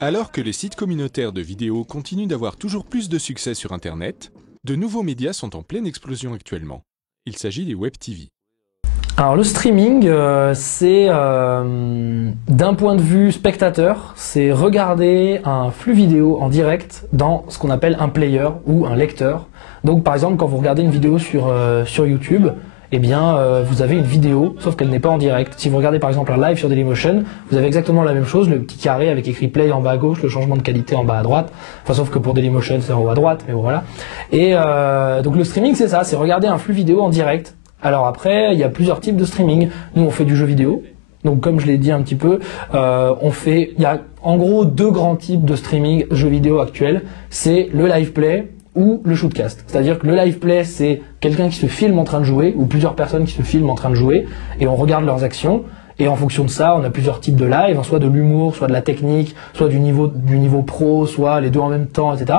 Alors que les sites communautaires de vidéos continuent d'avoir toujours plus de succès sur Internet, de nouveaux médias sont en pleine explosion actuellement. Il s'agit des Web TV. Alors le streaming, c'est d'un point de vue spectateur, c'est regarder un flux vidéo en direct dans ce qu'on appelle un player ou un lecteur. Donc par exemple quand vous regardez une vidéo sur YouTube, eh bien vous avez une vidéo, sauf qu'elle n'est pas en direct. Si vous regardez par exemple un live sur Dailymotion, vous avez exactement la même chose, le petit carré avec écrit play en bas à gauche, le changement de qualité en bas à droite. Enfin sauf que pour Dailymotion c'est en haut à droite, mais bon voilà. Et donc le streaming c'est ça, c'est regarder un flux vidéo en direct. Alors après, il y a plusieurs types de streaming. Nous, on fait du jeu vidéo. Donc comme je l'ai dit un petit peu, il y a en gros deux grands types de streaming jeux vidéo actuels. C'est le live play ou le shootcast. C'est-à-dire que le live play, c'est quelqu'un qui se filme en train de jouer ou plusieurs personnes qui se filment en train de jouer et on regarde leurs actions. Et en fonction de ça, on a plusieurs types de live, soit de l'humour, soit de la technique, soit du niveau pro, soit les deux en même temps, etc.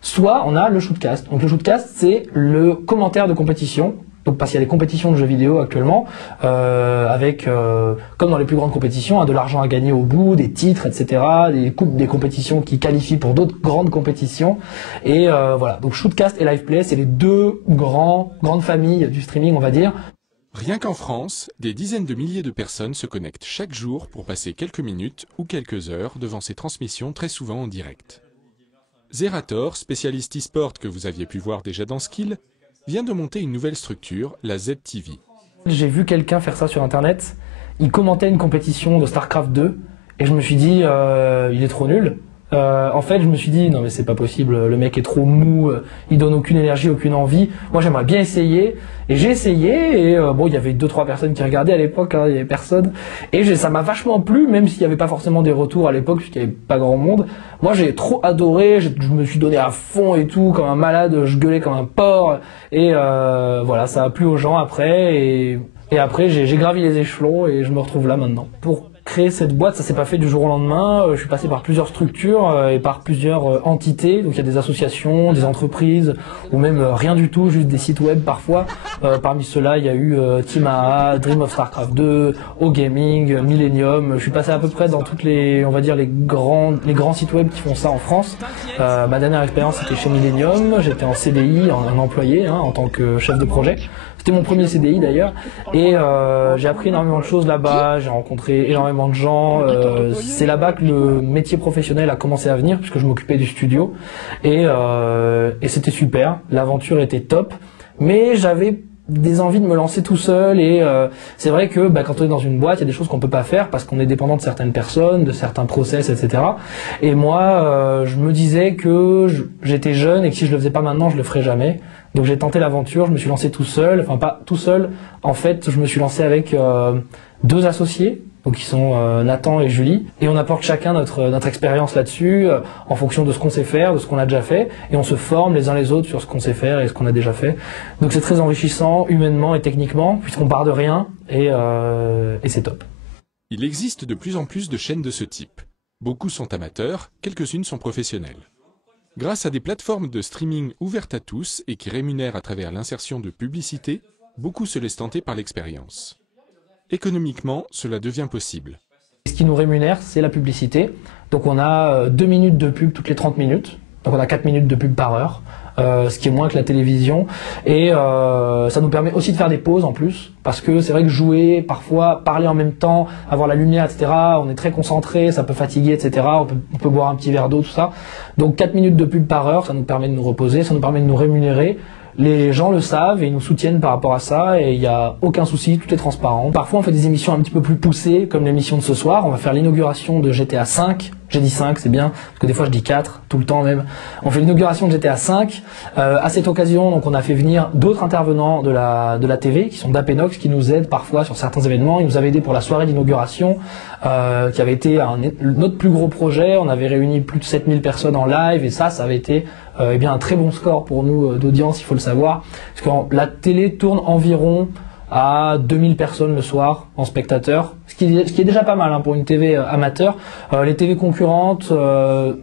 Soit on a le shootcast. Donc le shootcast, c'est le commentaire de compétition. Donc parce qu'il y a des compétitions de jeux vidéo actuellement, comme dans les plus grandes compétitions, de l'argent à gagner au bout, des titres, etc., des compétitions qui qualifient pour d'autres grandes compétitions. Et voilà, donc shootcast et liveplay, c'est les deux grandes familles du streaming, on va dire. Rien qu'en France, des dizaines de milliers de personnes se connectent chaque jour pour passer quelques minutes ou quelques heures devant ces transmissions très souvent en direct. Zerator, spécialiste e-sport que vous aviez pu voir déjà dans Skill, vient de monter une nouvelle structure, la ZTV. J'ai vu quelqu'un faire ça sur internet, il commentait une compétition de StarCraft 2 et je me suis dit il est trop nul. En fait je me suis dit non mais c'est pas possible, le mec est trop mou, il donne aucune énergie, aucune envie. Moi j'aimerais bien essayer et j'ai essayé et bon il y avait 2-3 personnes qui regardaient à l'époque, hein, il y avait personne et ça m'a vachement plu même s'il n'y avait pas forcément des retours à l'époque puisqu'il n'y avait pas grand monde. Moi j'ai trop adoré, je me suis donné à fond et tout comme un malade, je gueulais comme un porc et voilà ça a plu aux gens après et après j'ai gravi les échelons et je me retrouve là maintenant. Pour créer cette boîte, ça s'est pas fait du jour au lendemain. Je suis passé par plusieurs structures et par plusieurs entités. Donc il y a des associations, des entreprises, ou même rien du tout, juste des sites web parfois. Parmi ceux-là, il y a eu Team AA, Dream of Starcraft 2, O-Gaming, Millennium. Je suis passé à peu près dans toutes les grands sites web qui font ça en France. Ma dernière expérience c'était chez Millennium. J'étais en CDI, en employé, en tant que chef de projet. C'était mon premier CDI d'ailleurs et j'ai appris énormément de choses là-bas, j'ai rencontré énormément de gens, c'est là-bas que le métier professionnel a commencé à venir puisque je m'occupais du studio et c'était super, l'aventure était top, mais j'avais des envies de me lancer tout seul et c'est vrai que quand on est dans une boîte, il y a des choses qu'on peut pas faire parce qu'on est dépendant de certaines personnes, de certains process, etc. Et moi, je me disais que j'étais jeune et que si je le faisais pas maintenant, je le ferais jamais. Donc j'ai tenté l'aventure, je me suis lancé tout seul, enfin pas tout seul, en fait je me suis lancé avec deux associés, donc qui sont Nathan et Julie, et on apporte chacun notre expérience là-dessus, en fonction de ce qu'on sait faire, de ce qu'on a déjà fait, et on se forme les uns les autres sur ce qu'on sait faire et ce qu'on a déjà fait. Donc c'est très enrichissant, humainement et techniquement, puisqu'on part de rien, et c'est top. Il existe de plus en plus de chaînes de ce type. Beaucoup sont amateurs, quelques-unes sont professionnelles. Grâce à des plateformes de streaming ouvertes à tous et qui rémunèrent à travers l'insertion de publicités, beaucoup se laissent tenter par l'expérience. Économiquement, cela devient possible. Ce qui nous rémunère, c'est la publicité. Donc on a 2 minutes de pub toutes les 30 minutes. Donc on a 4 minutes de pub par heure, ce qui est moins que la télévision. Et ça nous permet aussi de faire des pauses en plus. Parce que c'est vrai que jouer, parfois parler en même temps, avoir la lumière, etc. On est très concentré, ça peut fatiguer, etc. On peut boire un petit verre d'eau, tout ça. Donc 4 minutes de pub par heure, ça nous permet de nous reposer, ça nous permet de nous rémunérer. Les gens le savent et ils nous soutiennent par rapport à ça et il n'y a aucun souci, tout est transparent. Parfois on fait des émissions un petit peu plus poussées comme l'émission de ce soir, on va faire l'inauguration de GTA 5, j'ai dit 5 c'est bien, parce que des fois je dis 4, tout le temps même. On fait l'inauguration de GTA 5, à cette occasion donc on a fait venir d'autres intervenants de la TV qui sont d'Apenox qui nous aident parfois sur certains événements, ils nous avaient aidé pour la soirée d'inauguration qui avait été notre plus gros projet, on avait réuni plus de 7000 personnes en live et ça avait été un très bon score pour nous d'audience, il faut le savoir, parce que la télé tourne environ à 2000 personnes le soir, en spectateurs, ce qui est déjà pas mal hein, pour une TV amateur. Les TV concurrentes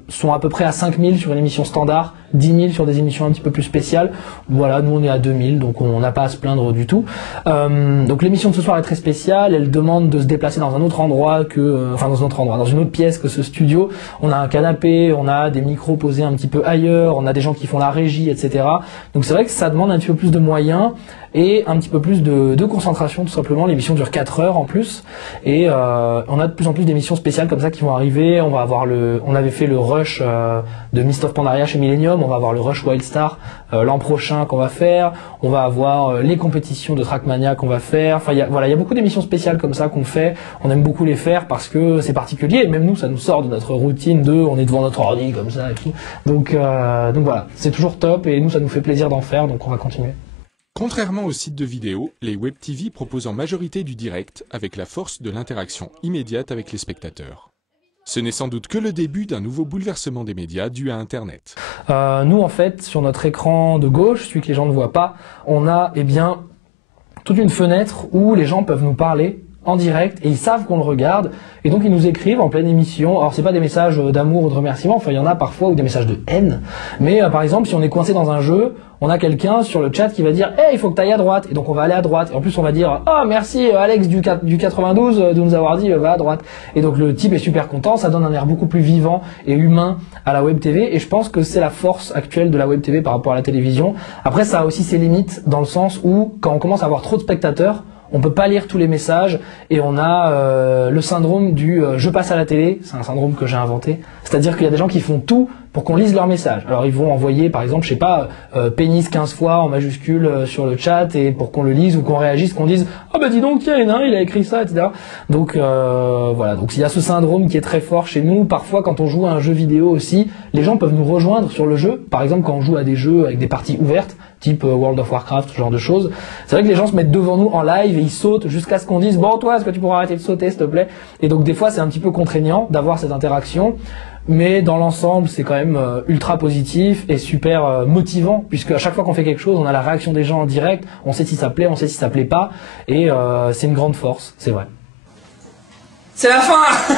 sont à peu près à 5000 sur une émission standard, 10 000 sur des émissions un petit peu plus spéciales. Voilà, nous on est à 2000, donc on n'a pas à se plaindre du tout. Donc l'émission de ce soir est très spéciale, elle demande de se déplacer dans un autre endroit dans une autre pièce que ce studio. On a un canapé, on a des micros posés un petit peu ailleurs, on a des gens qui font la régie, etc. Donc c'est vrai que ça demande un petit peu plus de moyens et un petit peu plus de concentration tout simplement. L'émission dure 4 heures en plus et on a de plus en plus d'émissions spéciales comme ça qui vont arriver. On avait fait le Rush de Mist of Pandaria chez Millennium, on va avoir le Rush Wildstar l'an prochain qu'on va faire, on va avoir les compétitions de Trackmania qu'on va faire. Enfin il y a beaucoup d'émissions spéciales comme ça qu'on fait. On aime beaucoup les faire parce que c'est particulier et même nous ça nous sort de notre routine on est devant notre ordi comme ça et tout. Donc voilà, c'est toujours top et nous ça nous fait plaisir d'en faire, donc on va continuer. Contrairement aux sites de vidéo, les Web TV proposent en majorité du direct avec la force de l'interaction immédiate avec les spectateurs. Ce n'est sans doute que le début d'un nouveau bouleversement des médias dû à Internet. Nous en fait, sur notre écran de gauche, celui que les gens ne voient pas, on a toute une fenêtre où les gens peuvent nous parler en direct et ils savent qu'on le regarde et donc ils nous écrivent en pleine émission. Alors c'est pas des messages d'amour ou de remerciement, enfin il y en a parfois ou des messages de haine, mais par exemple si on est coincé dans un jeu, on a quelqu'un sur le chat qui va dire hey, il faut que tu ailles à droite et donc on va aller à droite et en plus on va dire oh merci Alex du 92 de nous avoir dit va à droite et donc le type est super content, ça donne un air beaucoup plus vivant et humain à la Web TV et je pense que c'est la force actuelle de la Web TV par rapport à la télévision. Après ça a aussi ses limites dans le sens où quand on commence à avoir trop de spectateurs, on peut pas lire tous les messages et on a le syndrome du je passe à la télé, c'est un syndrome que j'ai inventé. C'est-à-dire qu'il y a des gens qui font tout pour qu'on lise leurs messages. Alors ils vont envoyer par exemple, je sais pas, pénis 15 fois en majuscule sur le chat et pour qu'on le lise ou qu'on réagisse, qu'on dise ah bah dis donc tiens il a écrit ça, etc. Donc voilà, donc il y a ce syndrome qui est très fort chez nous. Parfois quand on joue à un jeu vidéo aussi, les gens peuvent nous rejoindre sur le jeu. Par exemple quand on joue à des jeux avec des parties ouvertes, type World of Warcraft, ce genre de choses. C'est vrai que les gens se mettent devant nous en live et ils sautent jusqu'à ce qu'on dise bon toi est-ce que tu pourras arrêter de sauter s'il te plaît. Et donc des fois c'est un petit peu contraignant d'avoir cette interaction. Mais dans l'ensemble, c'est quand même ultra positif et super motivant, puisque à chaque fois qu'on fait quelque chose, on a la réaction des gens en direct, on sait si ça plaît, on sait si ça plaît pas, et c'est une grande force, c'est vrai. C'est la fin.